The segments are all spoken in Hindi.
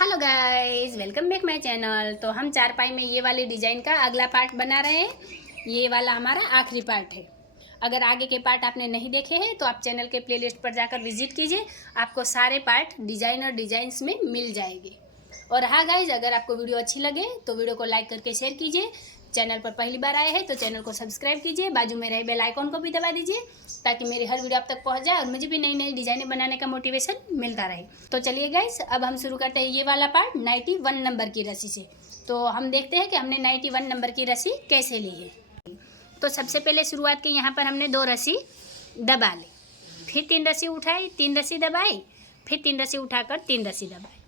Hello guys, welcome back my channel. तो हम चारपाई में ये वाली डिज़ाइन का अगला पार्ट बना रहे हैं। ये वाला हमारा आखिरी पार्ट है। अगर आगे के पार्ट आपने नहीं देखे हैं तो आप चैनल के प्लेलिस्ट पर जाकर विजिट कीजिए। आपको सारे पार्ट डिज़ाइन और डिज़ाइंस में मिल जाएंगे। और हाँ गाइज, अगर आपको वीडियो अच्छी लगे तो वीडियो को लाइक करके शेयर कीजिए। चैनल पर पहली बार आए हैं तो चैनल को सब्सक्राइब कीजिए, बाजू में रहे बेल आइकॉन को भी दबा दीजिए ताकि मेरी हर वीडियो आप तक पहुंच जाए और मुझे भी नई नई डिज़ाइनें बनाने का मोटिवेशन मिलता रहे। तो चलिए गाइस, अब हम शुरू करते हैं ये वाला पार्ट 91 नंबर की रस्सी से। तो हम देखते हैं कि हमने 91 नंबर की रस्सी कैसे ली है। तो सबसे पहले शुरुआत की यहाँ पर हमने 2 रस्सी दबा ली, फिर 3 रस्सी उठाई, 3 रस्सी दबाई, फिर 3 रस्सी उठाकर 3 रस्सी दबाई,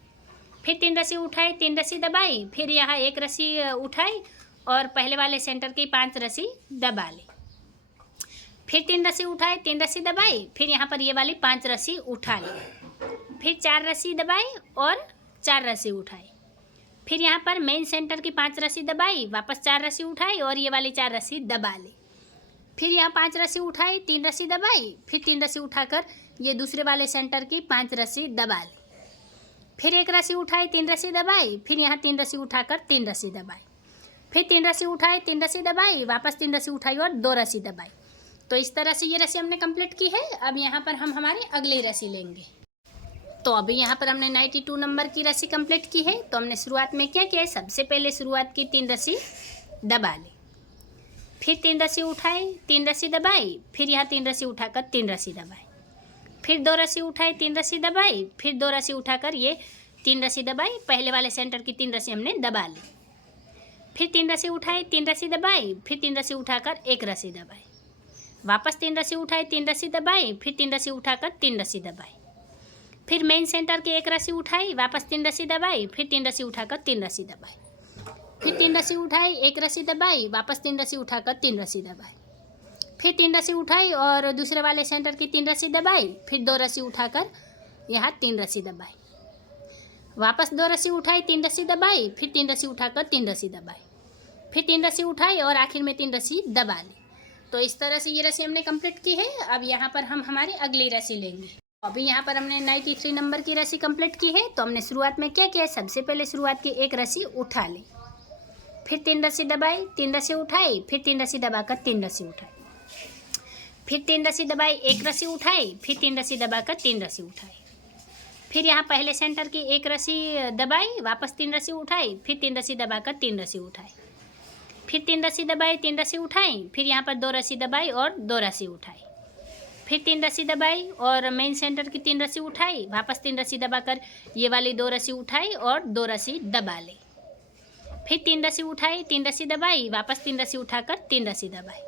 फिर 3 रस्सी उठाई, 3 रस्सी दबाई, फिर यहाँ 1 रस्सी उठाई और पहले वाले सेंटर की 5 रस्सी दबा ली, फिर 3 रस्सी उठाई, 3 रस्सी दबाई, फिर यहाँ पर ये वाली 5 रस्सी उठा ली, फिर 4 रस्सी दबाई और 4 रस्सी उठाई, फिर यहाँ पर मेन सेंटर की 5 रस्सी दबाई, वापस 4 रस्सी उठाई और ये वाली 4 रस्सी दबा ली, फिर यहाँ 5 रस्सी उठाई, 3 रस्सी दबाई, फिर 3 रस्सी उठाकर ये दूसरे वाले सेंटर की 5 रस्सी दबा ली, फिर 1 रस्सी उठाई, 3 रस्सी दबाई, फिर यहाँ 3 रस्सी उठाकर 3 रस्सी दबाई, फिर 3 रस्सी उठाई, 3 रस्सी दबाई, वापस 3 रस्सी उठाई और 2 रस्सी दबाई। तो इस तरह से ये रस्सी हमने कंप्लीट की है। अब यहाँ पर हम हमारी अगली रस्सी लेंगे। तो अभी यहाँ पर हमने 92 नंबर की रस्सी कंप्लीट की है। तो हमने शुरुआत में क्या किया है, सबसे पहले शुरुआत की 3 रस्सी दबा ली, फिर 3 रस्सी उठाई, 3 रस्सी दबाई, फिर यहाँ 3 रस्सी उठाकर 3 रस्सी दबाई, फिर 2 रस्सी उठाई, 3 रस्सी दबाई, फिर 2 रस्सी उठाकर ये 3 रस्सी दबाई, पहले वाले सेंटर की 3 रस्सी हमने दबा ली, फिर 3 रस्सी उठाई, 3 रस्सी दबाई, फिर 3 रस्सी उठाकर 1 रस्सी दबाई, वापस 3 रस्सी उठाई, 3 रस्सी दबाई, फिर 3 रस्सी उठाकर 3 रस्सी दबाई, फिर मेन सेंटर की 1 रस्सी उठाई, वापस 3 रस्सी दबाई, फिर 3 रस्सी उठाकर 3 रस्सी दबाई, फिर 3 रस्सी उठाई, 1 रस्सी दबाई, वापस 3 रस्सी उठाकर 3 रस्सी दबाई, फिर 3 रस्सी उठाई और दूसरे वाले सेंटर की 3 रस्सी दबाई, फिर 2 रस्सी उठाकर यहाँ 3 रस्सी दबाई, वापस 2 रस्सी उठाई, 3 रस्सी दबाई, फिर 3 रस्सी उठाकर 3 रस्सी दबाई, फिर 3 रस्सी उठाई और आखिर में 3 रस्सी दबा ली। तो इस तरह से ये रस्सी हमने कंप्लीट की है। अब यहाँ पर हम हमारी अगली रस्सी लेंगे। अभी यहाँ पर हमने 93 नंबर की रस्सी कंप्लीट की है। तो हमने शुरुआत में क्या किया है, सबसे पहले शुरुआत की 1 रस्सी उठा ली, फिर 3 रस्सी दबाई, 3 रस्सी उठाई, फिर 3 रस्सी दबाकर 3 रस्सी उठाई, फिर 3 रस्सी दबाई, 1 रस्सी उठाई, फिर 3 रस्सी दबाकर 3 रस्सी उठाई, फिर यहाँ पहले सेंटर की 1 रस्सी दबाई, वापस 3 रस्सी उठाई, फिर 3 रस्सी दबाकर 3 रस्सी उठाई, फिर 3 रस्सी दबाई, 3 रस्सी उठाई, फिर यहाँ पर 2 रस्सी दबाई और 2 रस्सी उठाई, फिर 3 रस्सी दबाई और मेन सेंटर की 3 रस्सी उठाई, वापस 3 रस्सी दबाकर ये वाली 2 रस्सी उठाई और 2 रस्सी दबा ली, फिर 3 रस्सी उठाई, 3 रस्सी दबाई, वापस 3 रस्सी उठाकर 3 रस्सी दबाई,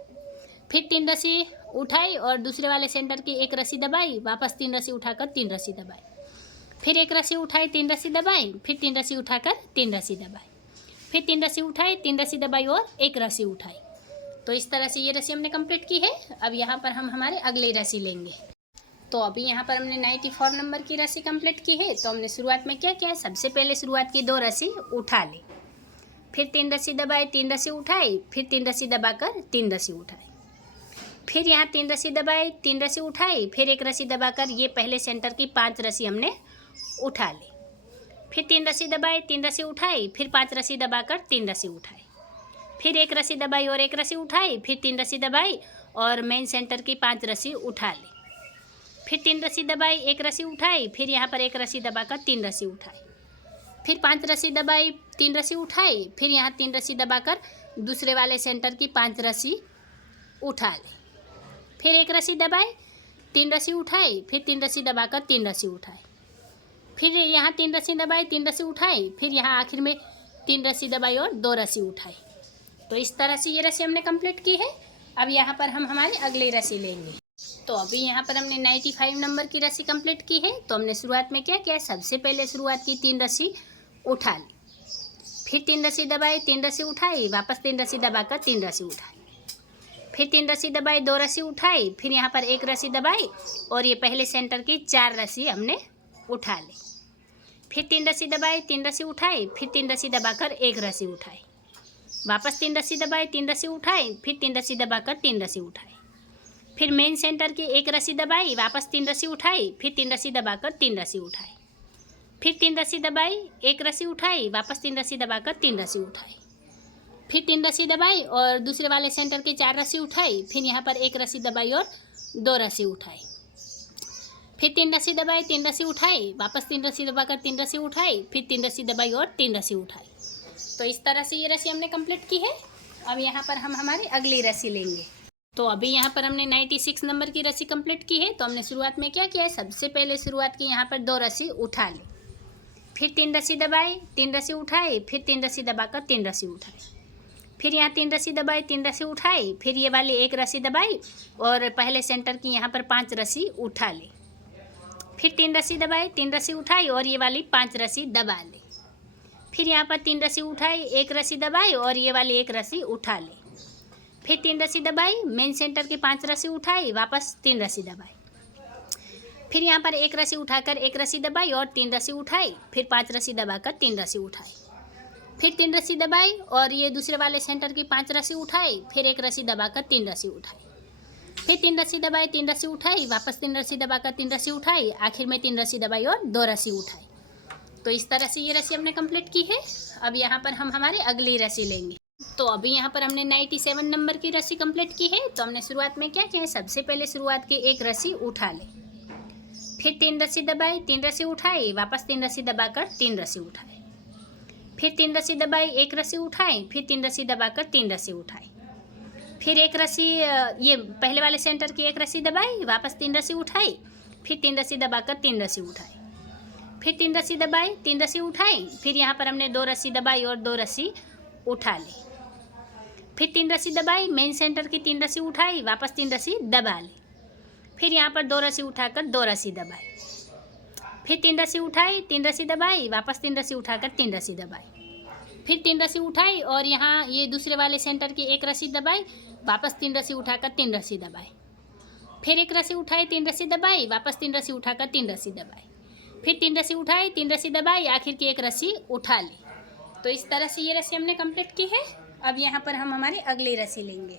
फिर 3 रस्सी उठाई और दूसरे वाले सेंटर की 1 रस्सी दबाई, वापस 3 रस्सी उठाकर 3 रस्सी दबाई, फिर 1 रस्सी उठाई, 3 रस्सी दबाई, फिर 3 रस्सी उठाकर 3 रस्सी दबाई, फिर 3 रस्सी उठाई, 3 रस्सी दबाई और 1 रस्सी उठाई। तो इस तरह से ये रस्सी हमने कंप्लीट की है। अब यहाँ पर हम हमारे अगली रस्सी लेंगे। तो अभी यहाँ पर हमने 94 नंबर की रस्सी कंप्लीट की है। तो हमने शुरुआत में क्या किया है, सबसे पहले शुरुआत की 2 रस्सी उठा ली, फिर 3 रस्सी दबाई, 3 रस्सी उठाई, फिर 3 रस्सी दबाकर 3 रस्सी उठाई, फिर यहाँ 3 रस्सी दबाई, 3 रस्सी उठाई, फिर 1 रस्सी दबाकर ये पहले सेंटर की 5 रस्सी हमने उठा ली, फिर 3 रस्सी दबाई, 3 रस्सी उठाई, फिर 5 रस्सी दबाकर 3 रस्सी उठाई, फिर 1 रस्सी दबाई और 1 रस्सी उठाई, फिर 3 रस्सी दबाई और मेन सेंटर की 5 रस्सी उठा ली, फिर 3 रस्सी दबाई, 1 रस्सी उठाई, फिर यहाँ पर 1 रस्सी दबाकर 3 रस्सी उठाई, फिर 5 रस्सी दबाई, 3 रस्सी उठाई, फिर यहाँ 3 रस्सी दबाकर दूसरे वाले सेंटर की 5 रस्सी उठा ली, फिर 1 रस्सी दबाई, 3 रस्सी उठाई, फिर 3 रस्सी दबाकर 3 रस्सी उठाई, फिर यहाँ 3 रस्सी दबाई, 3 रस्सी उठाई, फिर यहाँ आखिर में 3 रस्सी दबाई और 2 रस्सी उठाई। तो इस तरह से ये रस्सी हमने कंप्लीट की है। अब यहाँ पर हम हमारी अगली रस्सी लेंगे। तो अभी यहाँ पर हमने 95 नंबर की रस्सी कंप्लीट की है। तो हमने शुरुआत में क्या किया, सबसे पहले शुरुआत की 3 रस्सी उठा ली, फिर 3 रस्सी दबाई, 3 रस्सी उठाई, वापस 3 रस्सी दबाकर 3 रस्सी उठाई, फिर 3 रस्सी दबाई, 2 रस्सी उठाई, फिर यहाँ पर 1 रस्सी दबाई और ये पहले सेंटर की 4 रस्सी हमने उठा ली, फिर 3 रस्सी दबाई, 3 रस्सी उठाई, फिर 3 रस्सी दबाकर 1 रस्सी उठाई, वापस 3 रस्सी दबाई, 3 रस्सी उठाई, फिर 3 रस्सी दबाकर 3 रस्सी उठाई, फिर मेन सेंटर की 1 रस्सी दबाई, वापस 3 रस्सी उठाई, फिर 3 रस्सी दबाकर 3 रस्सी उठाई, फिर 3 रस्सी दबाई, 1 रस्सी उठाई, वापस 3 रस्सी दबाकर 3 रस्सी उठाई, फिर 3 रस्सी दबाई और दूसरे वाले सेंटर के 4 रस्सी उठाई, फिर यहाँ पर 1 रस्सी दबाई और 2 रस्सी उठाई, फिर 3 रस्सी दबाई, 3 रस्सी उठाई, वापस 3 रस्सी दबाकर 3 रस्सी उठाई, फिर 3 रस्सी दबाई और 3 रस्सी उठाई। तो इस तरह से ये रस्सी हमने कंप्लीट की है। अब यहाँ पर हम हमारी अगली रस्सी लेंगे। तो अभी यहाँ पर हमने 96 नंबर की रस्सी कंप्लीट की है। तो हमने शुरुआत में क्या किया है, सबसे पहले शुरुआत की यहाँ पर 2 रस्सी उठा ली, फिर 3 रस्सी दबाई, 3 रस्सी उठाई, फिर 3 रस्सी दबाकर 3 रस्सी उठाई, फिर यहाँ 3 रस्सी दबाई, 3 रस्सी उठाई, फिर ये वाली 1 रस्सी दबाई और पहले सेंटर की यहाँ पर 5 रस्सी उठा ली, फिर 3 रस्सी दबाई, 3 रस्सी उठाई और ये वाली 5 रस्सी दबा ली, फिर यहाँ पर 3 रस्सी उठाई, 1 रस्सी दबाई और ये वाली 1 रस्सी उठा ली, फिर 3 रस्सी दबाई, मेन सेंटर की 5 रस्सी उठाई, वापस 3 रस्सी दबाई, फिर यहाँ पर 1 रस्सी उठाकर 1 रस्सी दबाई और 3 रस्सी उठाई, फिर 5 रस्सी दबाकर 3 रस्सी उठाई, फिर 3 रस्सी दबाई और ये दूसरे वाले सेंटर की 5 रस्सी उठाई, फिर 1 रस्सी दबाकर 3 रस्सी उठाई, फिर 3 रस्सी दबाई, 3 रस्सी उठाई, वापस 3 रस्सी दबाकर 3 रस्सी उठाई, आखिर में 3 रस्सी दबाई और 2 रस्सी उठाई। तो इस तरह से ये रस्सी हमने कंप्लीट की है। अब यहाँ पर हम हमारे अगली रस्सी लेंगे। तो अभी यहाँ पर हमने 97 नंबर की रस्सी कंप्लीट की है। तो हमने शुरुआत में क्या किया है, सबसे पहले शुरुआत की 1 रस्सी उठा ले, फिर 3 रस्सी दबाई, 3 रस्सी उठाई, वापस 3 रस्सी दबाकर 3 रस्सी उठाई, फिर 3 रस्सी दबाई, 1 रस्सी उठाई, फिर 3 रस्सी दबाकर 3 रस्सी उठाई, फिर 1 रस्सी ये पहले वाले सेंटर की 1 रस्सी दबाई, वापस 3 रस्सी उठाई, फिर 3 रस्सी दबाकर 3 रस्सी उठाई, फिर 3 रस्सी दबाई, 3 रस्सी उठाई, फिर यहाँ पर हमने 2 रस्सी दबाई और 2 रस्सी उठा ली, फिर 3 रस्सी दबाई, मेन सेंटर की 3 रस्सी उठाई, वापस 3 रस्सी दबा ली, फिर यहाँ पर 2 रस्सी उठाकर 2 रस्सी दबाई, फिर 3 रस्सी उठाई, 3 रस्सी दबाई, वापस 3 रस्सी उठाकर 3 रस्सी दबाई, फिर 3 रस्सी उठाई और यहाँ ये दूसरे वाले सेंटर की 1 रस्सी दबाई, वापस 3 रस्सी उठाकर 3 रस्सी दबाई, फिर 1 रस्सी उठाई, 3 रस्सी दबाई, वापस 3 रस्सी उठाकर 3 रस्सी दबाई, फिर 3 रस्सी उठाई, 3 रस्सी दबाई, आखिर की 1 रस्सी उठा ली। तो इस तरह से ये रस्सी हमने कंप्लीट की है। अब यहाँ पर हम हमारी अगली रस्सी लेंगे।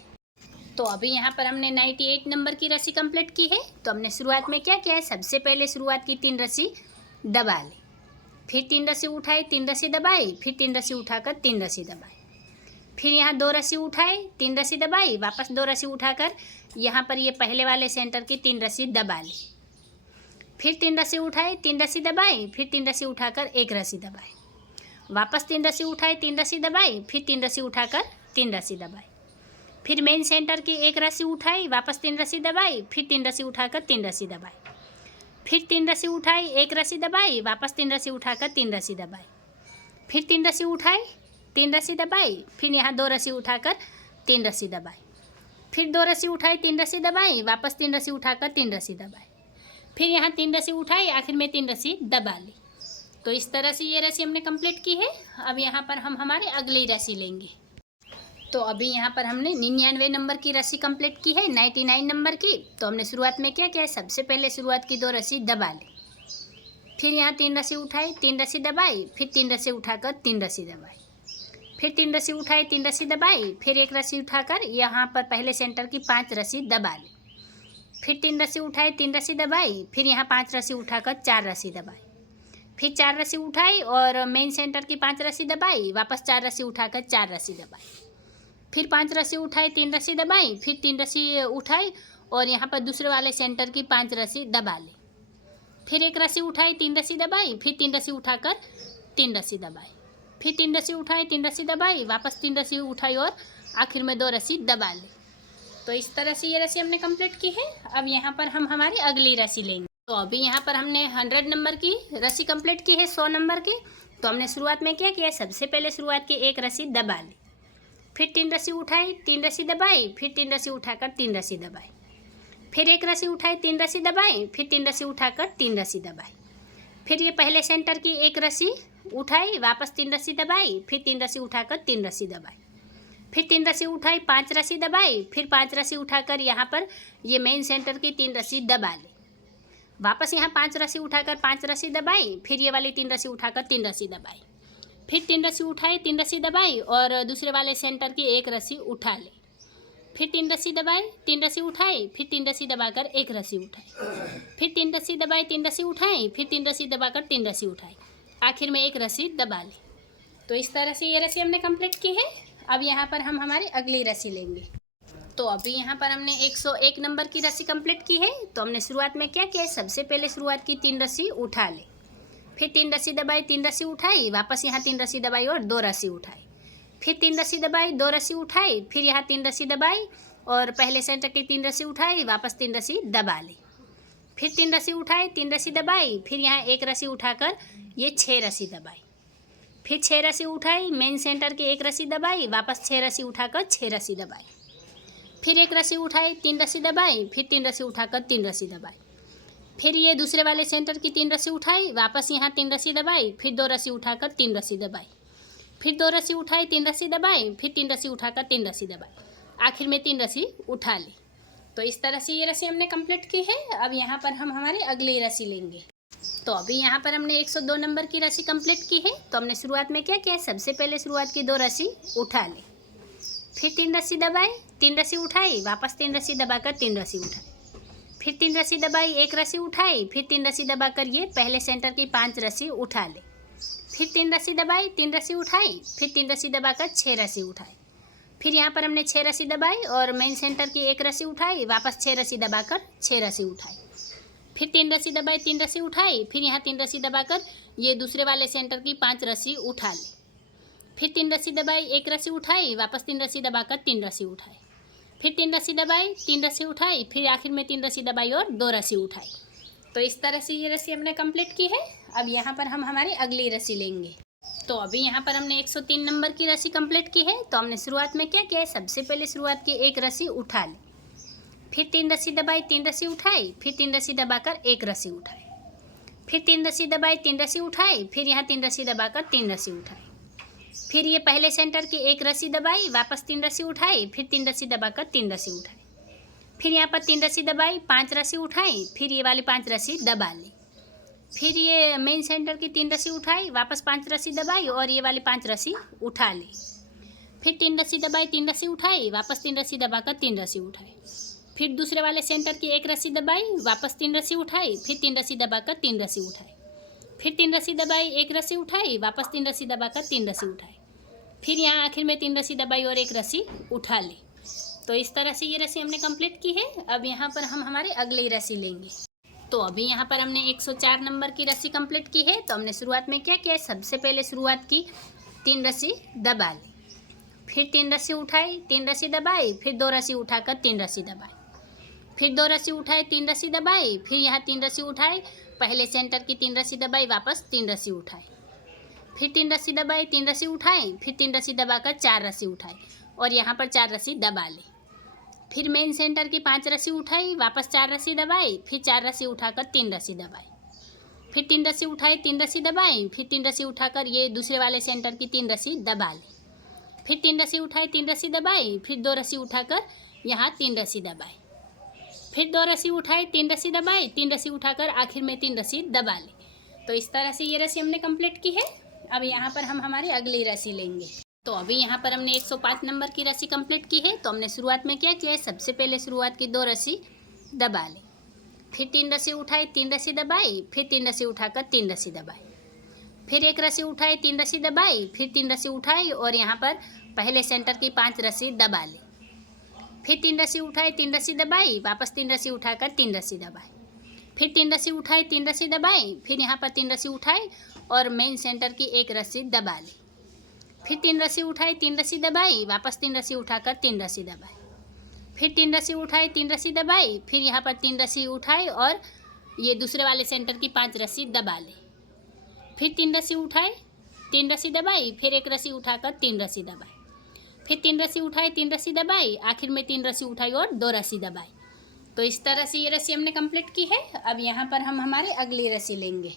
तो अभी यहाँ पर हमने 98 नंबर की रस्सी कंप्लीट की है। तो हमने शुरुआत में क्या किया है, सबसे पहले शुरुआत की 3 रस्सी दबा ली, फिर 3 रस्सी उठाई, 3 रस्सी दबाई, फिर 3 रस्सी उठाकर 3 रस्सी दबाई, फिर यहाँ 2 रस्सी उठाई, 3 रस्सी दबाई, वापस 2 रस्सी उठाकर यहाँ पर ये पहले वाले सेंटर की 3 रस्सी दबा ली, फिर 3 रस्सी उठाई, 3 रस्सी दबाई, फिर 3 रस्सी उठाकर 1 रस्सी दबाई, वापस 3 रस्सी उठाई, 3 रस्सी दबाई, फिर 3 रस्सी उठाकर 3 रस्सी दबाई, फिर मेन सेंटर की 1 रस्सी उठाई, वापस 3 रस्सी दबाई, फिर 3 रस्सी उठाकर 3 रस्सी दबाई, फिर 3 रस्सी उठाई, 1 रस्सी दबाई, वापस 3 रस्सी उठाकर 3 रस्सी दबाई, फिर 3 रस्सी उठाई, 3 रस्सी दबाई, फिर यहाँ 2 रस्सी उठाकर 3 रस्सी दबाई, फिर 2 रस्सी उठाई, 3 रस्सी दबाई, वापस 3 रस्सी उठाकर 3 रस्सी दबाई, फिर यहाँ 3 रस्सी उठाई, आखिर में 3 रस्सी दबा ली। तो इस तरह से ये रस्सी हमने कंप्लीट की है। अब यहाँ पर हम हमारे अगली रस्सी लेंगे। तो अभी यहाँ पर हमने 99 नंबर की रस्सी कंप्लीट की है, 99 नंबर की। तो हमने शुरुआत में क्या किया है, सबसे पहले शुरुआत की 2 रस्सी दबा ली, फिर यहाँ 3 रस्सी उठाई, 3 रस्सी दबाई, फिर 3 रस्सी उठाकर 3 रस्सी दबाई, फिर 3 रस्सी उठाई, 3 रस्सी दबाई, फिर 1 रस्सी उठाकर यहाँ पर पहले सेंटर की 5 रस्सी दबा ली, फिर 3 रस्सी उठाई, 3 रस्सी दबाई, फिर यहाँ 5 रस्सी उठाकर 4 रस्सी दबाई, फिर 4 रस्सी उठाई और मेन सेंटर की 5 रस्सी दबाई, वापस 4 रस्सी उठाकर 4 रस्सी दबाई, फिर 5 रस्सी उठाई, 3 रस्सी दबाई, फिर 3 रस्सी उठाई और यहाँ पर दूसरे वाले सेंटर की 5 रस्सी दबा ली, फिर 1 रस्सी उठाई, 3 रस्सी दबाई, फिर 3 रस्सी उठाकर 3 रस्सी दबाई, फिर 3 रस्सी उठाई, 3 रस्सी दबाई, वापस 3 रस्सी उठाई और आखिर में 2 रस्सी दबा ली। तो इस तरह से ये रस्सी हमने कंप्लीट की है। अब यहाँ पर हम हमारी अगली रस्सी लेंगे। तो अभी यहाँ पर हमने 100 नंबर की रस्सी कंप्लीट की है, 100 नंबर की। तो हमने शुरुआत में क्या किया, सबसे पहले शुरुआत की 1 रस्सी दबा ली, फिर 3 रस्सी उठाई, 3 रस्सी दबाई, फिर 3 रस्सी उठाकर 3 रस्सी दबाई, फिर 1 रस्सी उठाई, 3 रस्सी दबाई, फिर 3 रस्सी उठाकर 3 रस्सी दबाई, फिर ये पहले सेंटर की 1 रस्सी उठाई, वापस 3 रस्सी दबाई, फिर 3 रस्सी उठाकर 3 रस्सी दबाई, फिर 3 रस्सी उठाई, 5 रस्सी दबाई, फिर 5 रस्सी उठाकर यहाँ पर ये मेन सेंटर की 3 रस्सी दबा ली, वापस यहाँ 5 रस्सी उठाकर 5 रस्सी दबाई, फिर ये वाली 3 रस्सी उठाकर 3 रस्सी दबाई, फिर 3 रस्सी उठाई, 3 रस्सी दबाई और दूसरे वाले सेंटर की 1 रस्सी उठा ली, फिर 3 रस्सी दबाई, 3 रस्सी उठाई, फिर 3 रस्सी दबाकर 1 रस्सी उठाई, फिर 3 रस्सी दबाई, 3 रस्सी उठाई, फिर 3 रस्सी दबाकर 3 रस्सी उठाई, आखिर में एक रस्सी दबा ली। तो इस तरह से ये रस्सी हमने कंप्लीट की है। अब यहाँ पर हम हमारी अगली रस्सी लेंगे। तो अभी यहाँ पर हमने 101 नंबर की रस्सी कंप्लीट की है। तो हमने शुरुआत में क्या किया है, सबसे पहले शुरुआत की 3 रस्सी उठा ले, फिर 3 रस्सी दबाई, 3 रस्सी उठाई, वापस यहाँ 3 रस्सी दबाई और 2 रस्सी उठाई, फिर 3 रस्सी दबाई, 2 रस्सी उठाई, फिर यहाँ 3 रस्सी दबाई और पहले सेंटर की 3 रस्सी उठाई, वापस 3 रस्सी दबा ली, फिर 3 रस्सी उठाई, 3 रस्सी दबाई, फिर यहाँ 1 रस्सी उठाकर ये 6 रस्सी दबाई, फिर 6 रस्सी उठाई, मेन सेंटर की 1 रस्सी दबाई, वापस 6 रस्सी उठाकर 6 रस्सी दबाई, फिर 1 रस्सी उठाई, 3 रस्सी दबाई, फिर 3 रस्सी उठाकर 3 रस्सी दबाई, फिर ये दूसरे वाले सेंटर की 3 रस्सी उठाई, वापस यहाँ 3 रस्सी दबाई, फिर 2 रस्सी उठाकर 3 रस्सी दबाई, फिर 2 रस्सी उठाई, 3 रस्सी दबाई, फिर 3 रस्सी उठाकर 3 रस्सी दबाई, आखिर में 3 रस्सी उठा ली। तो इस तरह से ये रस्सी हमने कंप्लीट की है। अब यहाँ पर हम हमारी अगली रस्सी लेंगे। तो अभी यहाँ पर हमने 102 नंबर की रस्सी कंप्लीट की है। तो हमने शुरुआत में क्या किया, सबसे पहले शुरुआत की 2 रस्सी उठा ली, फिर 3 रस्सी दबाई, 3 रस्सी उठाई, वापस 3 रस्सी दबाकर 3 रस्सी उठाई, फिर 3 रस्सी दबाई, 1 रस्सी उठाई, फिर 3 रस्सी दबाकर ये पहले सेंटर की 5 रस्सी उठा ले, फिर 3 रस्सी दबाई, 3 रस्सी उठाई, फिर 3 रस्सी दबाकर 6 रस्सी उठाई, फिर यहाँ पर हमने 6 रस्सी दबाई और मेन सेंटर की 1 रस्सी उठाई, वापस 6 रस्सी दबाकर 6 रस्सी उठाई, फिर 3 रस्सी दबाई, 3 रस्सी उठाई, फिर यहाँ 3 रस्सी दबाकर ये दूसरे वाले सेंटर की 5 रस्सी उठा ले, फिर 3 रस्सी दबाई, 1 रस्सी उठाई, वापस 3 रस्सी दबाकर 3 रस्सी उठाई, फिर 3 रस्सी दबाई, 3 रस्सी उठाई, फिर आखिर में 3 रस्सी दबाई और 2 रस्सी उठाई। तो इस तरह से ये रस्सी हमने कंप्लीट की है। अब यहाँ पर हम हमारी अगली रस्सी लेंगे। तो अभी यहाँ पर हमने 103 नंबर की रस्सी कंप्लीट की है। तो हमने शुरुआत में क्या किया है, सबसे पहले शुरुआत की 1 रस्सी उठा ली, फिर 3 रस्सी दबाई, 3 रस्सी उठाई, फिर 3 रस्सी दबाकर 1 रस्सी उठाई, फिर 3 रस्सी दबाई, 3 रस्सी उठाई, फिर यहाँ 3 रस्सी दबाकर 3 रस्सी उठाई, फिर ये पहले सेंटर की 1 रस्सी दबाई, वापस 3 रस्सी उठाई, फिर 3 रस्सी दबाकर 3 रस्सी उठाई, फिर यहाँ पर 3 रस्सी दबाई, 5 रस्सी उठाई, फिर ये वाली 5 रस्सी दबा ली, फिर ये मेन सेंटर की 3 रस्सी उठाई, वापस 5 रस्सी दबाई और ये वाली 5 रस्सी उठा ली, फिर 3 रस्सी दबाई, 3 रस्सी उठाई, वापस 3 रस्सी दबाकर 3 रस्सी उठाई, फिर दूसरे वाले सेंटर की 1 रस्सी दबाई, वापस 3 रस्सी उठाई, फिर 3 रस्सी दबाकर 3 रस्सी उठाई, फिर 3 रस्सी दबाई, 1 रस्सी उठाई, वापस 3 रस्सी दबाकर 3 रस्सी उठाई, फिर यहाँ आखिर में 3 रस्सी दबाई और 1 रस्सी उठा ली। तो इस तरह से ये रस्सी हमने कंप्लीट की है। अब यहाँ पर हम हमारे अगली रस्सी लेंगे। तो अभी यहाँ पर हमने 104 नंबर की रस्सी कंप्लीट की है। तो हमने शुरुआत में क्या किया, सबसे पहले शुरुआत की 3 रस्सी दबा ली, फिर 3 रस्सी उठाई, 3 रस्सी दबाई, फिर 2 रस्सी उठाकर 3 रस्सी दबाई, फिर 2 रस्सी उठाई, 3 रस्सी दबाई, फिर यहाँ 3 रस्सी उठाई, पहले सेंटर की 3 रस्सी दबाई, वापस 3 रस्सी उठाई, फिर 3 रस्सी दबाई, 3 रस्सी उठाई, फिर 3 रस्सी दबाकर 4 रस्सी उठाई और यहाँ पर 4 रस्सी दबा ली, फिर मेन सेंटर की 5 रस्सी उठाई, वापस 4 रस्सी दबाई, फिर 4 रस्सी उठाकर 3 रस्सी दबाई, फिर 3 रस्सी उठाई, 3 रस्सी दबाई, फिर 3 रस्सी उठाकर ये दूसरे वाले सेंटर की 3 रस्सी दबा ली, फिर 3 रस्सी उठाई, 3 रस्सी दबाई, फिर 2 रस्सी उठाकर यहाँ 3 रस्सी दबाई, फिर 2 रस्सी उठाई, 3 रस्सी दबाई, 3 रस्सी उठाकर आखिर में 3 रस्सी दबा ली। तो इस तरह से ये रस्सी हमने कंप्लीट की है। अब यहाँ पर हम हमारी अगली रस्सी लेंगे। तो अभी यहाँ पर हमने 105 नंबर की रस्सी कंप्लीट की है। तो हमने शुरुआत में क्या किया है, सबसे पहले शुरुआत की 2 रस्सी दबा ली, फिर 3 रस्सी उठाई, 3 रस्सी दबाई, फिर 3 रस्सी उठाकर 3 रस्सी दबाई, फिर 1 रस्सी उठाई, 3 रस्सी दबाई, फिर 3 रस्सी उठाई और यहाँ पर पहले सेंटर की 5 रस्सी दबा ली, फिर 3 रस्सी उठाई, 3 रस्सी दबाई, वापस 3 रस्सी उठाकर 3 रस्सी दबाई, फिर 3 रस्सी उठाई, 3 रस्सी दबाई, फिर यहाँ पर 3 रस्सी उठाई और मेन सेंटर की 1 रस्सी दबा ली, फिर 3 रस्सी उठाई, 3 रस्सी दबाई, वापस 3 रस्सी उठाकर 3 रस्सी दबाई, फिर 3 रस्सी उठाई, 3 रस्सी दबाई, फिर यहाँ पर 3 रस्सी उठाई और ये दूसरे वाले सेंटर की 5 रस्सी दबा ली, फिर 3 रस्सी उठाई, 3 रस्सी दबाई, फिर 1 रस्सी उठाकर 3 रस्सी दबाई, फिर 3 रस्सी उठाई, 3 रस्सी दबाई, आखिर में 3 रस्सी उठाई और 2 रस्सी दबाई। तो इस तरह से ये रस्सी हमने कंप्लीट की है। अब यहाँ पर हम हमारे अगली रस्सी लेंगे।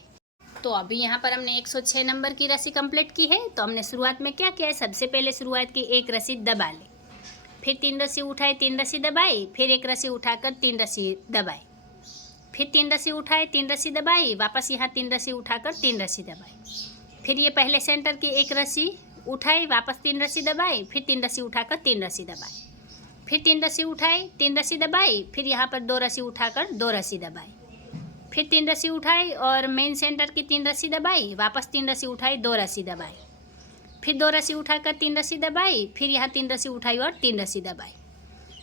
तो अभी यहाँ पर हमने 106 नंबर की रस्सी कंप्लीट की है। तो हमने शुरुआत में क्या किया है, सबसे पहले शुरुआत की 1 रस्सी दबा ली, फिर 3 रस्सी उठाई, 3 रस्सी दबाई, फिर 1 रस्सी उठाकर 3 रस्सी दबाई, फिर 3 रस्सी उठाई, 3 रस्सी दबाई, वापस यहाँ 3 रस्सी उठाकर 3 रस्सी दबाई, फिर ये पहले सेंटर की 1 रस्सी उठाई, वापस 3 रस्सी दबाई, फिर 3 रस्सी उठाकर 3 रस्सी दबाई, फिर 3 रस्सी उठाई, 3 रस्सी दबाई, फिर यहाँ पर 2 रस्सी उठाकर 2 रस्सी दबाई, फिर 3 रस्सी उठाई और मेन सेंटर की 3 रस्सी दबाई, वापस 3 रस्सी उठाई, 2 रस्सी दबाई, फिर 2 रस्सी उठाकर 3 रस्सी दबाई, फिर यहाँ 3 रस्सी उठाई और 3 रस्सी दबाई,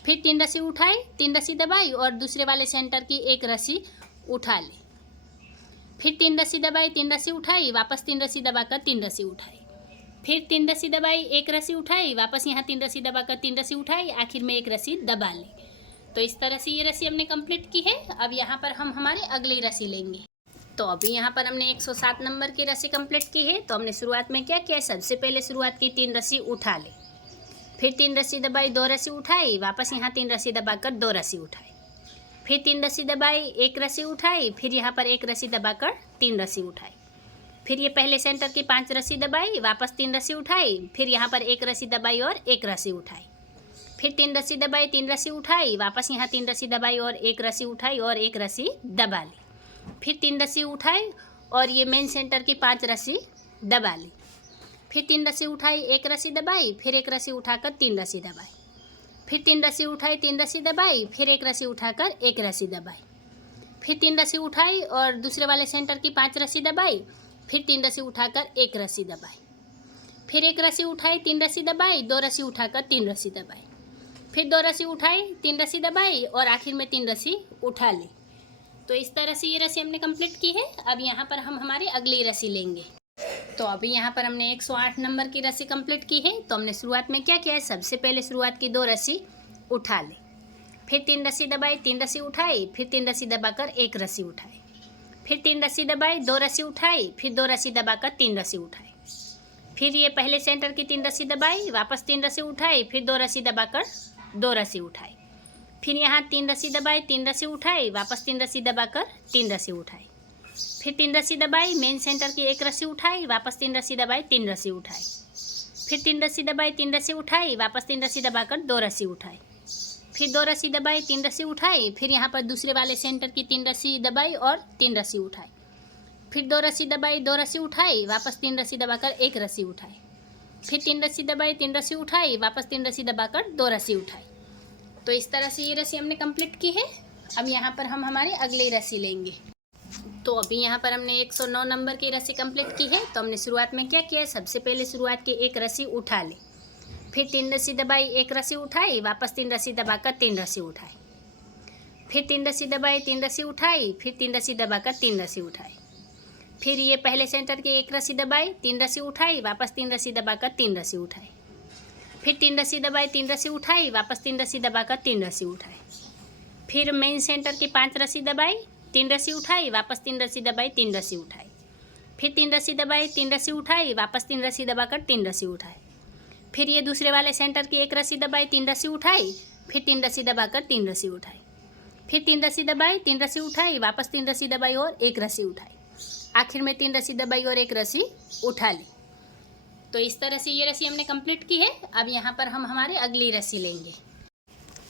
फिर 3 रस्सी उठाई, 3 रस्सी दबाई और दूसरे वाले सेंटर की 1 रस्सी उठा ली, फिर 3 रस्सी दबाई, 3 रस्सी उठाई, वापस 3 रस्सी दबाकर 3 रस्सी उठाई, फिर 3 रस्सी दबाई, 1 रस्सी उठाई, वापस यहाँ 3 रस्सी दबाकर 3 रस्सी उठाई, आखिर में 1 रस्सी दबा ली। तो इस तरह से ये रस्सी हमने कंप्लीट की है। अब यहाँ पर हम हमारे अगली रस्सी लेंगे। तो अभी यहाँ पर हमने 107 नंबर की रस्सी कंप्लीट की है। तो हमने शुरुआत में क्या किया, सबसे पहले शुरुआत की 3 रस्सी उठा ली, फिर 3 रस्सी दबाई, 2 रस्सी उठाई, वापस यहाँ 3 रस्सी दबाकर 2 रस्सी उठाई, फिर 3 रस्सी दबाई, 1 रस्सी उठाई, फिर यहाँ पर 1 रस्सी दबाकर 3 रस्सी उठाई, फिर ये पहले सेंटर की 5 रस्सी दबाई, वापस 3 रस्सी उठाई, फिर यहाँ पर 1 रस्सी दबाई और 1 रस्सी उठाई, फिर 3 रस्सी दबाई, 3 रस्सी उठाई, वापस यहाँ 3 रस्सी दबाई और 1 रस्सी उठाई और 1 रस्सी दबा ली, फिर 3 रस्सी उठाई और ये मेन सेंटर की 5 रस्सी दबा ली, फिर 3 रस्सी उठाई, 1 रस्सी दबाई, फिर 1 रस्सी उठाकर 3 रस्सी दबाई, फिर 3 रस्सी उठाई, 3 रस्सी दबाई, फिर 1 रस्सी उठाकर 1 रस्सी दबाई, फिर 3 रस्सी उठाई और दूसरे वाले सेंटर की 5 रस्सी दबाई, फिर 3 रस्सी उठाकर 1 रस्सी दबाई, फिर 1 रस्सी उठाई, 3 रस्सी दबाई, 2 रस्सी उठाकर 3 रस्सी दबाई, फिर 2 रस्सी उठाई, 3 रस्सी दबाई और आखिर में 3 रस्सी उठा ली। तो इस तरह से ये रस्सी हमने कंप्लीट की है। अब यहाँ पर हम हमारी अगली रस्सी लेंगे। तो अभी यहाँ पर हमने 108 नंबर की रस्सी कंप्लीट की है। तो हमने शुरुआत में क्या किया है, सबसे पहले शुरुआत की 2 रस्सी उठा ली, फिर 3 रस्सी दबाई, 3 रस्सी उठाई, फिर 3 रस्सी दबाकर 1 रस्सी उठाई, फिर 3 रस्सी दबाई, 2 रस्सी उठाई, फिर 2 रस्सी दबाकर 3 रस्सी उठाई, फिर ये पहले सेंटर की 3 रस्सी दबाई, वापस 3 रस्सी उठाई, फिर 2 रस्सी दबाकर 2 रस्सी उठाई, फिर यहाँ 3 रस्सी दबाई, 3 रस्सी उठाई, वापस 3 रस्सी दबाकर 3 रस्सी उठाई, फिर 3 रस्सी दबाई, मेन सेंटर की 1 रस्सी उठाई, वापस 3 रस्सी दबाई, 3 रस्सी उठाई, फिर 3 रस्सी दबाई, 3 रस्सी उठाई, वापस 3 रस्सी दबाकर 2 रस्सी उठाई, फिर 2 रस्सी दबाई, 3 रस्सी उठाई, फिर यहाँ पर दूसरे वाले सेंटर की 3 रस्सी दबाई और 3 रस्सी उठाई, फिर 2 रस्सी दबाई, 2 रस्सी उठाई, वापस 3 रस्सी दबाकर 1 रस्सी उठाई, फिर 3 रस्सी दबाई, 3 रस्सी उठाई, वापस 3 रस्सी दबाकर 2 रस्सी उठाई। तो इस तरह से ये रस्सी हमने कंप्लीट की है। अब यहाँ पर हम हमारी अगली रस्सी लेंगे। तो अभी यहाँ पर हमने 109 नंबर की रस्सी कंप्लीट की है। तो हमने शुरुआत में क्या किया है, सबसे पहले शुरुआत की 1 रस्सी उठा ली, फिर 3 रस्सी दबाई, 1 रस्सी उठाई, वापस 3 रस्सी दबाकर 3 रस्सी उठाई, फिर 3 रस्सी दबाई, 3 रस्सी उठाई, फिर 3 रस्सी दबाकर 3 रस्सी उठाई, फिर ये पहले सेंटर की 1 रस्सी दबाई, 3 रस्सी उठाई, वापस 3 रस्सी दबाकर 3 रस्सी उठाई, फिर 3 रस्सी दबाई, 3 रस्सी उठाई, वापस 3 रस्सी दबाकर 3 रस्सी उठाई, फिर मेन सेंटर की 5 रस्सी दबाई, 3 रस्सी उठाई, वापस 3 रस्सी दबाई, 3 रस्सी उठाई, फिर 3 रस्सी दबाई, 3 रस्सी उठाई, वापस 3 रस्सी दबाकर 3 रस्सी उठाई, फिर ये दूसरे वाले सेंटर की 1 रस्सी दबाई, 3 रस्सी उठाई, फिर 3 रस्सी दबाकर 3 रस्सी उठाई, फिर 3 रस्सी दबाई, 3 रस्सी उठाई, वापस 3 रस्सी दबाई और 1 रस्सी उठाई, आखिर में 3 रस्सी दबाई और 1 रस्सी उठा ली। तो इस तरह से ये रस्सी हमने कंप्लीट की है। अब यहाँ पर हम हमारे अगली रस्सी लेंगे।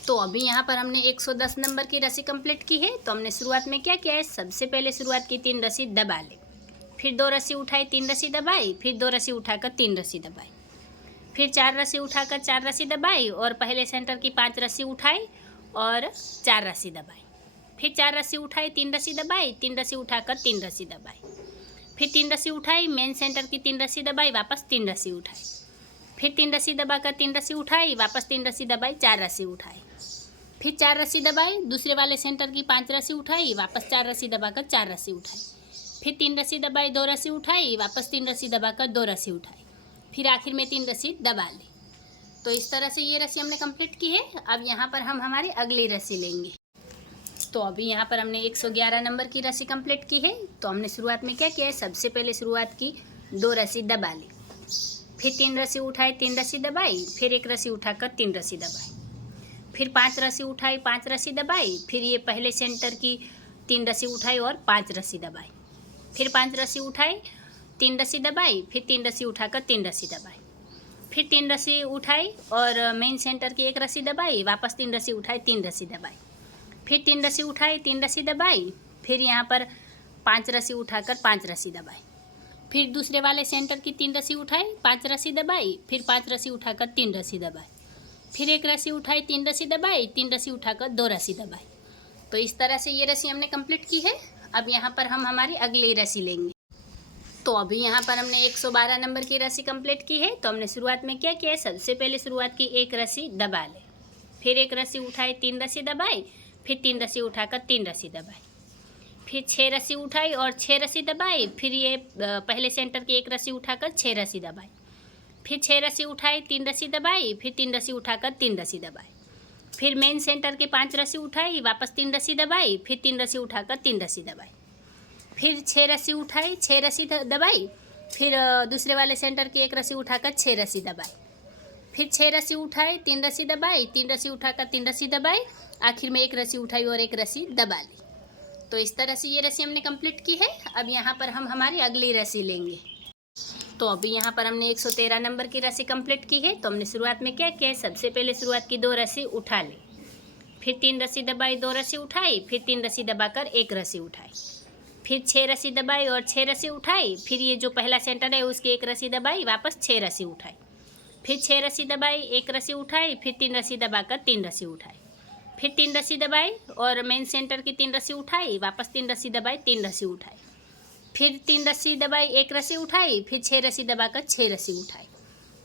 तो अभी यहाँ पर हमने 110 नंबर की रस्सी कंप्लीट की है। तो हमने शुरुआत में क्या किया है, सबसे पहले शुरुआत की 3 रस्सी दबा ली, फिर 2 रस्सी उठाई, 3 रस्सी दबाई, फिर 2 रस्सी उठाकर 3 रस्सी दबाई, फिर 4 रस्सी उठाकर 4 रस्सी दबाई और पहले सेंटर की 5 रस्सी उठाई और 4 रस्सी दबाई, फिर 4 रस्सी उठाई, 3 रस्सी दबाई, 3 रस्सी उठाकर 3 रस्सी दबाई, फिर 3 रस्सी उठाई, मेन सेंटर की 3 रस्सी दबाई, वापस 3 रस्सी उठाई, फिर 3 रस्सी दबाकर 3 रस्सी उठाई, वापस 3 रस्सी दबाई, 4 रस्सी उठाई, फिर 4 रस्सी दबाई, दूसरे वाले सेंटर की 5 रस्सी उठाई, वापस 4 रस्सी दबाकर 4 रस्सी उठाई, फिर 3 रस्सी दबाई, 2 रस्सी उठाई, वापस 3 रस्सी दबाकर 2 रस्सी उठाई, फिर आखिर में 3 रस्सी दबा ली। तो इस तरह से ये रस्सी हमने कंप्लीट की है। अब यहाँ पर हम हमारी अगली रस्सी लेंगे। तो अभी यहाँ पर हमने 111 नंबर की रस्सी कंप्लीट की है। तो हमने शुरुआत में क्या किया है, सबसे पहले शुरुआत की 2 रस्सी दबा ली, फिर 3 रस्सी उठाई, 3 रस्सी दबाई, फिर 1 रस्सी उठाकर 3 रस्सी दबाई, फिर 5 रस्सी उठाई, 5 रस्सी दबाई, फिर ये पहले सेंटर की 3 रस्सी उठाई और 5 रस्सी दबाई, फिर 5 रस्सी उठाई, 3 रस्सी दबाई, फिर 3 रस्सी उठाकर 3 रस्सी दबाई, फिर 3 रस्सी उठाई और मेन सेंटर की 1 रस्सी दबाई, वापस 3 रस्सी उठाई, 3 रस्सी दबाई, फिर 3 रस्सी उठाई, 3 रस्सी दबाई, फिर यहाँ पर 5 रस्सी उठाकर 5 रस्सी दबाई, फिर दूसरे वाले सेंटर की 3 रस्सी उठाई, 5 रस्सी दबाई, फिर 5 रस्सी उठाकर 3 रस्सी दबाई, फिर 1 रस्सी उठाई, 3 रस्सी दबाई, 3 रस्सी उठाकर 2 रस्सी दबाई। तो इस तरह से ये रस्सी हमने कंप्लीट की है। अब यहाँ पर हम हमारी अगली रस्सी लेंगे। तो अभी यहाँ पर हमने 112 नंबर की रस्सी कंप्लीट की है। तो हमने शुरुआत में क्या किया है, सबसे पहले शुरुआत की एक रस्सी दबा ले, फिर एक रस्सी उठाई, 3 रस्सी दबाई, फिर 3 रस्सी उठाकर 3 रस्सी दबाई, फिर 6 रस्सी उठाई और 6 रस्सी दबाई, फिर ये पहले सेंटर की एक रस्सी उठाकर 6 रस्सी दबाई, फिर 6 रस्सी उठाई, 3 रस्सी दबाई, फिर 3 रस्सी उठाकर 3 रस्सी दबाई, फिर मेन सेंटर के 5 रस्सी उठाई, वापस 3 रस्सी दबाई, फिर 3 रस्सी उठाकर 3 रस्सी दबाई, फिर 6 रस्सी उठाई, 6 रस्सी दबाई, फिर दूसरे वाले सेंटर की एक रस्सी उठाकर 6 रस्सी दबाई, फिर 6 रस्सी उठाई, 3 रस्सी दबाई, 3 रस्सी उठाकर 3 रस्सी दबाई, आखिर में एक रस्सी उठाई और एक रस्सी दबा ली। तो इस तरह से ये रस्सी हमने कंप्लीट की है। अब यहाँ पर हम हमारी अगली रस्सी लेंगे। तो अभी यहाँ पर हमने 113 नंबर की रस्सी कंप्लीट की है। तो हमने शुरुआत में क्या किया है, सबसे पहले शुरुआत की 2 रस्सी उठा ली, फिर 3 रस्सी दबाई, 2 रस्सी उठाई, फिर 3 रस्सी दबाकर एक रस्सी उठाई, फिर 6 रस्सी दबाई और 6 रस्सी उठाई, फिर ये जो पहला सेंटर है उसकी एक रस्सी दबाई, वापस 6 रस्सी उठाई, फिर 6 रस्सी दबाई, एक रस्सी उठाई, फिर 3 रस्सी दबाकर 3 रस्सी उठाई, फिर 3 रस्सी दबाई और मेन सेंटर की 3 रस्सी उठाई, वापस 3 रस्सी दबाई, 3 रस्सी उठाई, फिर 3 रस्सी दबाई, एक रस्सी उठाई, फिर 6 रस्सी दबाकर 6 रस्सी उठाई,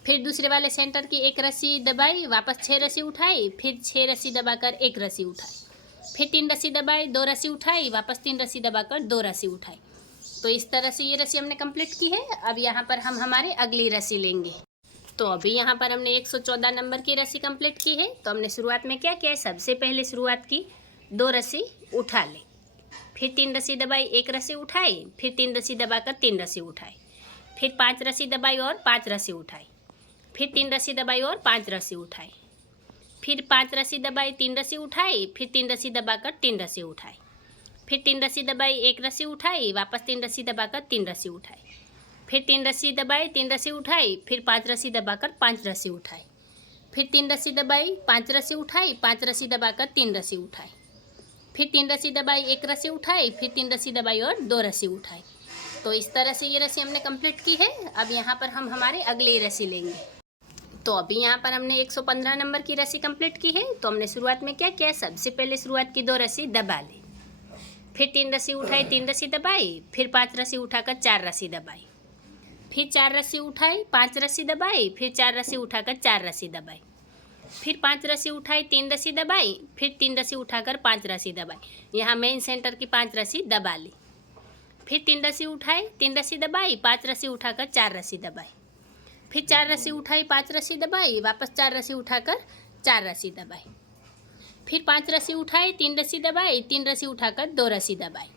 फिर दूसरे वाले सेंटर की एक रस्सी दबाई, वापस 6 रस्सी उठाई, फिर 6 रस्सी दबाकर एक रस्सी उठाई, फिर 3 रस्सी दबाई, 2 रस्सी उठाई, वापस 3 रस्सी दबाकर 2 रस्सी उठाई। तो इस तरह से ये रस्सी हमने कंप्लीट की है। अब यहाँ पर हम हमारी अगली रस्सी लेंगे। तो अभी यहाँ पर हमने 114 नंबर की रस्सी कंप्लीट की है। तो हमने शुरुआत में क्या किया है, सबसे पहले शुरुआत की 2 रस्सी उठा ले, फिर 3 रस्सी दबाई, एक रस्सी उठाई, फिर 3 रस्सी दबाकर 3 रस्सी उठाई, फिर 5 रस्सी दबाई और 5 रस्सी उठाई, फिर 3 रस्सी दबाई और 5 रस्सी उठाई, फिर 5 रस्सी दबाई, 3 रस्सी उठाई, फिर 3 रस्सी दबाकर 3 रस्सी उठाई, फिर 3 रस्सी दबाई, एक रस्सी उठाई, वापस 3 रस्सी दबाकर 3 रस्सी उठाई, फिर 3 रस्सी दबाई, 3 रस्सी उठाई, फिर 5 रस्सी दबाकर 5 रस्सी उठाई, फिर 3 रस्सी दबाई, 5 रस्सी उठाई, 5 रस्सी दबाकर 3 रस्सी उठाई, फिर 3 रस्सी दबाई, एक रस्सी उठाई, फिर 3 रस्सी दबाई और 2 रस्सी उठाई। तो इस तरह से ये रस्सी हमने कंप्लीट की है। अब यहाँ पर हम हमारे अगली रस्सी लेंगे। तो अभी यहाँ पर हमने 115 नंबर की रस्सी कंप्लीट की है। तो हमने शुरुआत में क्या किया, सबसे पहले शुरुआत की 2 रस्सी दबा ली, फिर 3 रस्सी उठाई, 3 रस्सी दबाई, फिर 5 रस्सी उठाकर 4 रस्सी दबाई, फिर 4 रस्सी उठाई, 5 रस्सी दबाई, फिर 4 रस्सी उठाकर 4 रस्सी दबाई, फिर 5 रस्सी उठाई, 3 रस्सी दबाई, फिर 3 रस्सी उठाकर 5 रस्सी दबाई। यहाँ मेन सेंटर की 5 रस्सी दबा ली, फिर 3 रस्सी उठाई, 3 रस्सी दबाई, 5 रस्सी उठाकर 4 रस्सी दबाई, फिर 4 रस्सी उठाई, 5 रस्सी दबाई, वापस 4 रस्सी उठाकर 4 रस्सी दबाई, फिर 5 रस्सी उठाई, 3 रस्सी दबाई, 3 रस्सी उठाकर 2 रस्सी दबाई।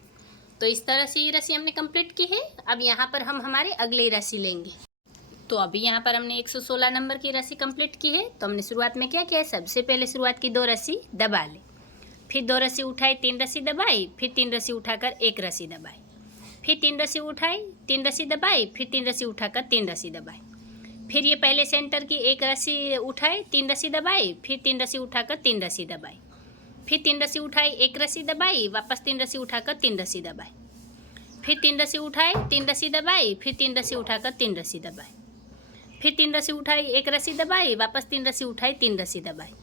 तो इस तरह से ये रस्सी हमने कंप्लीट की है। अब यहाँ पर हम हमारे अगली रस्सी लेंगे। तो अभी यहाँ पर हमने 116 नंबर की रस्सी कंप्लीट की है। तो हमने शुरुआत में क्या किया है, सबसे पहले शुरुआत की 2 रस्सी दबा ली, फिर 2 रस्सी उठाई, 3 रस्सी दबाई, फिर 3 रस्सी उठाकर एक रस्सी दबाई, फिर 3 रस्सी उठाई, 3 रस्सी दबाई, फिर 3 रस्सी उठाकर 3 रस्सी दबाई, फिर ये पहले सेंटर की एक रस्सी उठाई, 3 रस्सी दबाई, फिर 3 रस्सी उठाकर 3 रस्सी दबाई, फिर 3 रस्सी उठाई, एक रस्सी दबाई, वापस 3 रस्सी उठाकर 3 रस्सी दबाई, फिर 3 रस्सी उठाई, 3 रस्सी दबाई, फिर 3 रस्सी उठाकर 3 रस्सी दबाई, फिर 3 रस्सी उठाई, एक रस्सी दबाई, वापस 3 रस्सी उठाई, 3 रस्सी दबाई,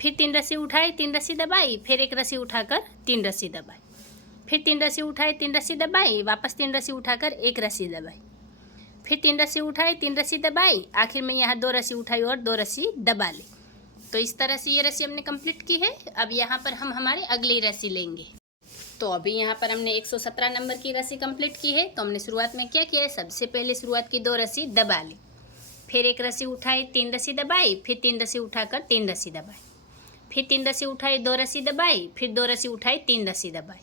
फिर 3 रस्सी उठाई, 3 रस्सी दबाई, फिर एक रस्सी उठाकर 3 रस्सी दबाई, फिर 3 रस्सी उठाई, 3 रस्सी दबाई, वापस 3 रस्सी उठाकर एक रस्सी दबाई, फिर 3 रस्सी उठाई, 3 रस्सी दबाई, आखिर में यहाँ 2 रस्सी उठाई और 2 रस्सी दबा ली। तो इस तरह से ये रस्सी हमने कंप्लीट की है। अब यहाँ पर हम हमारे अगली रस्सी लेंगे। तो अभी यहाँ पर हमने 117 नंबर की रस्सी कंप्लीट की है। तो हमने शुरुआत में क्या किया है, सबसे पहले शुरुआत की 2 रस्सी दबा ली, फिर एक रस्सी उठाई, 3 रस्सी दबाई, फिर 3 रस्सी उठाकर 3 रस्सी दबाई, फिर 3 रस्सी उठाई, 2 रस्सी दबाई, फिर 2 रस्सी उठाई, 3 रस्सी दबाई,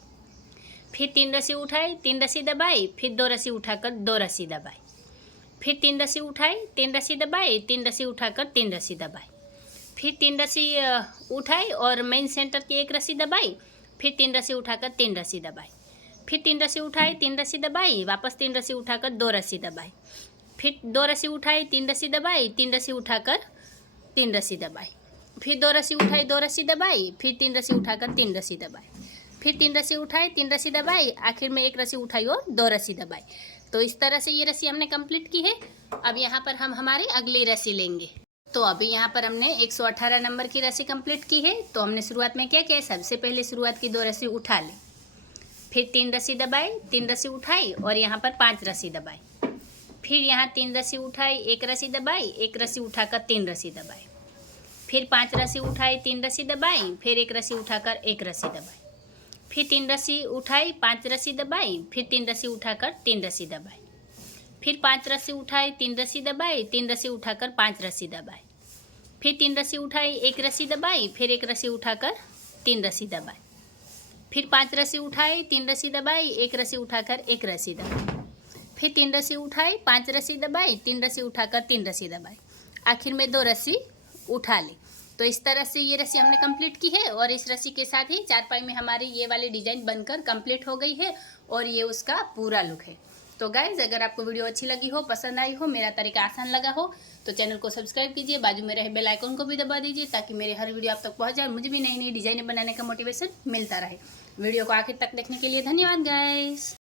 फिर 3 रस्सी उठाई, 3 रस्सी दबाई, फिर 2 रस्सी उठाकर 2 रस्सी दबाई, फिर 3 रस्सी उठाई, 3 रस्सी दबाई, 3 रस्सी उठाकर 3 रस्सी दबाई, फिर 3 रस्सी उठाई और मेन सेंटर की एक रस्सी दबाई, फिर 3 रस्सी उठाकर 3 रस्सी दबाई, फिर 3 रस्सी उठाई, 3 रस्सी दबाई, वापस 3 रस्सी उठाकर 2 रस्सी दबाई, फिर 2 रस्सी उठाई, 3 रस्सी दबाई, 3 रस्सी उठाकर 3 रस्सी दबाई, फिर 2 रस्सी उठाई, 2 रस्सी दबाई, फिर 3 रस्सी उठाकर 3 रस्सी दबाई, फिर 3 रस्सी उठाई, 3 रस्सी दबाई, आखिर में एक रस्सी उठाई और 2 रस्सी दबाई। तो इस तरह से ये रस्सी हमने कंप्लीट की है। अब यहाँ पर हम हमारी अगली रस्सी लेंगे। तो अभी यहाँ पर हमने 118 नंबर की रस्सी कंप्लीट की है। तो हमने शुरुआत में क्या किया, सबसे पहले शुरुआत की 2 रस्सी उठा ली, फिर 3 रस्सी दबाई, 3 रस्सी उठाई और यहाँ पर 5 रस्सी दबाई। फिर यहाँ 3 रस्सी उठाई, 1 रस्सी दबाई, 1 रस्सी उठाकर 3 रस्सी दबाई। फिर 5 रस्सी उठाई, 3 रस्सी दबाई, फिर 1 रस्सी उठाकर 1 रस्सी दबाई। फिर 3 रस्सी उठाई, 5 रस्सी दबाई, फिर 3 रस्सी उठाकर 3 रस्सी दबाई। फिर 5 रस्सी उठाई, 3 रस्सी दबाई, 3 रस्सी उठाकर 5 रस्सी दबाई। फिर 3 रस्सी उठाई, 1 रस्सी दबाई, फिर 1 रस्सी उठाकर 3 रस्सी दबाई। फिर 5 रस्सी उठाई, 3 रस्सी दबाई, 1 रस्सी उठाकर 1 रस्सी दबाई। फिर 3 रस्सी उठाई, 5 रस्सी दबाई, 3 रस्सी उठाकर 3 रस्सी दबाई। आखिर में 2 रस्सी उठा ली। तो इस तरह से ये रस्सी हमने कंप्लीट की है और इस रस्सी के साथ ही चारपाई में हमारी ये वाली डिज़ाइन बनकर कंप्लीट हो गई है और ये उसका पूरा लुक है। तो गाइज़, अगर आपको वीडियो अच्छी लगी हो, पसंद आई हो, मेरा तरीका आसान लगा हो तो चैनल को सब्सक्राइब कीजिए, बाजू में रहे बेल आइकन को भी दबा दीजिए ताकि मेरे हर वीडियो आप तक पहुंच जाए, मुझे भी नई नई डिज़ाइनें बनाने का मोटिवेशन मिलता रहे। वीडियो को आखिर तक देखने के लिए धन्यवाद गाइज़।